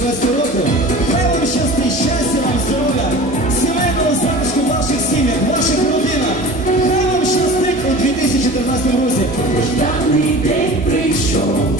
2012 року. Хай вам щастить, щастя вам здоров'я, сімейного затишку в ваших сім'ях, ваших родинах. Хай вам щастить у 2014 році. Жданий день прийшов.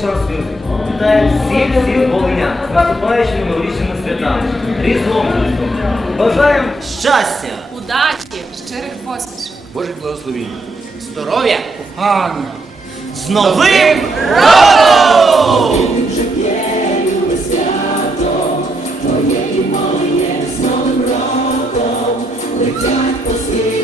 цього світу. Вітаю всіх всіх волинян наступаючими новорічними святами. Різдвом Христом. Бажаємо щастя, удачі, щирих посмішок, Божих благословінь, здоров'я, кохання. З новим роком! Летять по світу.